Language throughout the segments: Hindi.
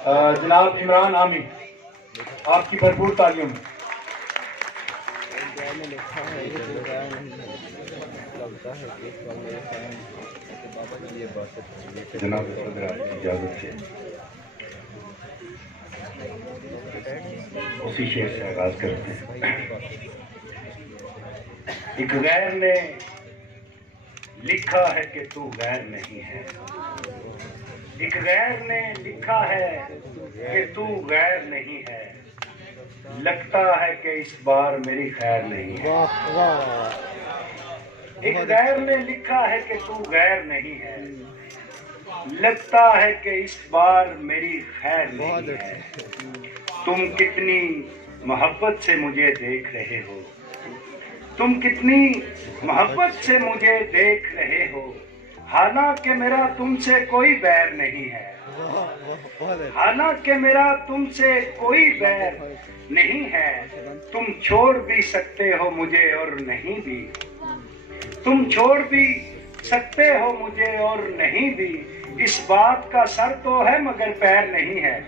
जनाब इमरान आमी, आपकी भरपूर तालियों में। जनाब इजाजत से उसी शेर से आगाज करते हैं। एक गैर ने लिखा है कि तू गैर नहीं है, एक गैर ने लिखा है कि तू गैर नहीं है, लगता है कि इस बार मेरी खैर नहीं है। एक गैर ने लिखा है कि तू गैर नहीं है, लगता है कि इस बार मेरी खैर नहीं है। तुम कितनी मोहब्बत से मुझे देख रहे हो, तुम कितनी मोहब्बत से मुझे देख रहे हो, हालांकि मेरा तुमसे कोई बैर नहीं है, हालांकि मेरा तुमसे कोई बैर नहीं है। तुम छोड़ भी सकते हो मुझे और नहीं भी, तुम छोड़ भी सकते हो मुझे और नहीं भी, इस बात का सर तो है मगर पैर नहीं है,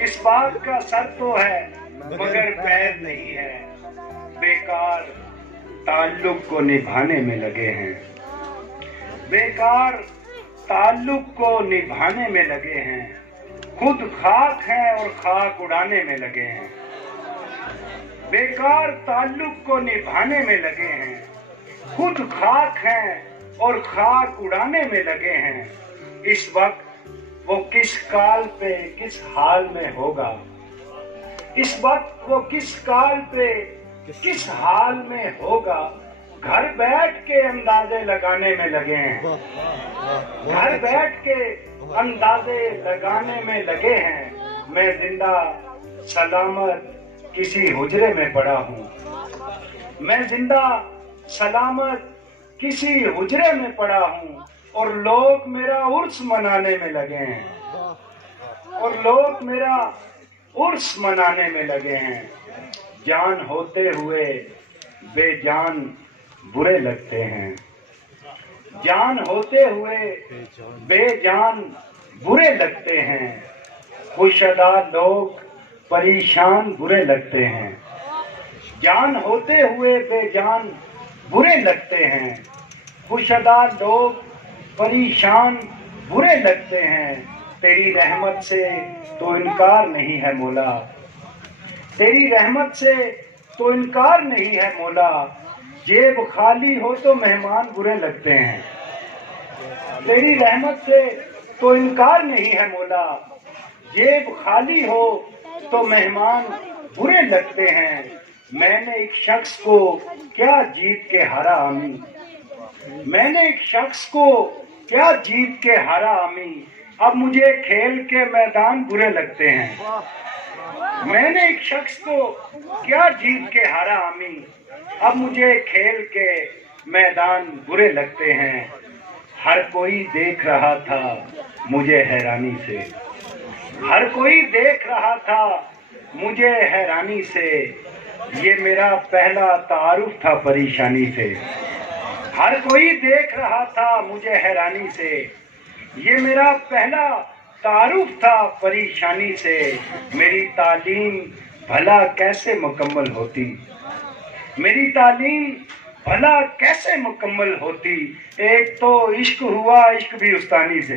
इस बात का सर तो है मगर पैर नहीं है। बेकार ताल्लुक को निभाने में लगे हैं, बेकार ताल्लुक को निभाने में लगे हैं, खुद खाक हैं और खाक उड़ाने में लगे हैं। बेकार ताल्लुक को निभाने में लगे हैं, खुद खाक हैं और खाक उड़ाने में लगे हैं। इस वक्त वो किस काल पे किस हाल में होगा, इस वक्त वो किस काल पे किस हाल में होगा, घर बैठ के अंदाजे लगाने में लगे हैं, घर बैठ के अंदाजे लगाने में लगे हैं। मैं जिंदा सलामत किसी हुजरे में पड़ा हूँ, मैं जिंदा सलामत किसी हुजरे में पड़ा हूँ, और लोग मेरा उर्स मनाने में लगे हैं, और लोग मेरा उर्स मनाने में लगे हैं। जान होते हुए बेजान बुरे लगते हैं, जान होते हुए बेजान बुरे लगते हैं। खुशदा लोग परेशान बुरे लगते हैं, जान होते हुए बेजान बुरे लगते हैं। खुशदा लोग परेशान बुरे लगते हैं। तेरी रहमत से तो इनकार नहीं है मौला, तेरी रहमत से तो इनकार नहीं है मौला। जेब खाली हो तो मेहमान बुरे लगते हैं, तेरी रहमत से तो इनकार नहीं है मौला। जेब खाली हो तो मेहमान बुरे लगते हैं। मैंने एक शख्स को क्या जीत के हारा आमी, मैंने एक शख्स को क्या जीत के हारा आमी। अब मुझे खेल के मैदान बुरे लगते हैं, मैंने एक शख्स को क्या जीत के हारा आमी। अब मुझे खेल के मैदान बुरे लगते हैं। हर कोई देख रहा था मुझे हैरानी से, हर कोई देख रहा था मुझे हैरानी से। ये मेरा पहला तारुफ था परेशानी से, हर कोई देख रहा था मुझे हैरानी से। ये मेरा पहला तारुफ था परेशानी से। मेरी तालीम भला कैसे मुकम्मल होती, मेरी तालीम भला कैसे मुकम्मल होती। एक तो इश्क हुआ, इश्क भी उस्तानी से।